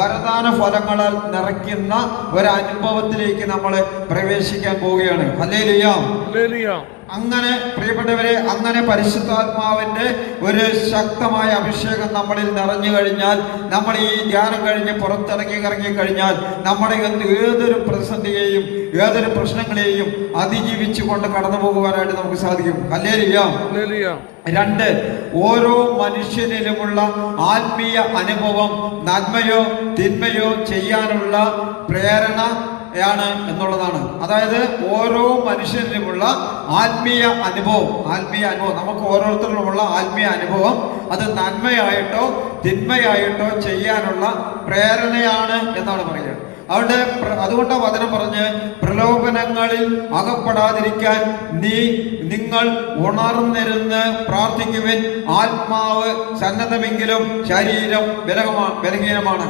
വരദാന ഫലങ്ങളാൽ നിറയ്ക്കുന്ന ഒരനുഭവത്തിലേക്ക് നമ്മൾ പ്രവേശിക്കാൻ പോവുകയാണ്. ഹല്ലേലൂയ. അങ്ങനെ പ്രിയപ്പെട്ടവരെ, അങ്ങനെ പരിശുദ്ധാത്മാവിന്റെ ഒരു ശക്തമായ അഭിഷേകം നമ്മളിൽ നിറഞ്ഞു കഴിഞ്ഞാൽ, നമ്മൾ ഈ ധ്യാനം കഴിഞ്ഞ് പുറത്തിറങ്ങി കഴിഞ്ഞാൽ നമ്മുടെ ഏതൊരു പ്രതിസന്ധിയെയും ഏതൊരു പ്രശ്നങ്ങളെയും അതിജീവിച്ചു കൊണ്ട് കടന്നു പോകുവാനായിട്ട് നമുക്ക് സാധിക്കും. ഹല്ലേലൂയ. 2, ഓരോ മനുഷ്യനിലുമുള്ള ആത്മീയ അനുഭവം നന്മയോ തിന്മയോ ചെയ്യാനുള്ള പ്രേരണയാണ് എന്നുള്ളതാണ്. അതായത് ഓരോ മനുഷ്യനിലുമുള്ള ആത്മീയ അനുഭവം നമുക്ക് ഓരോരുത്തരിലുമുള്ള ആത്മീയ അനുഭവം അത് നന്മയായിട്ടോ തിന്മയായിട്ടോ ചെയ്യാനുള്ള പ്രേരണയാണ് എന്നാണ് പറയുക. അതുകൊണ്ട് വചനം പറഞ്ഞ് പ്രലോഭനങ്ങളിൽ അകപ്പെടാതിരിക്കാൻ നിങ്ങൾ ഉണർന്നിരുന്ന് പ്രാർത്ഥിക്കുവിൻ. ആത്മാവ് സന്നദ്ധമെങ്കിലും ശരീരം ബലഹീനമാണ്.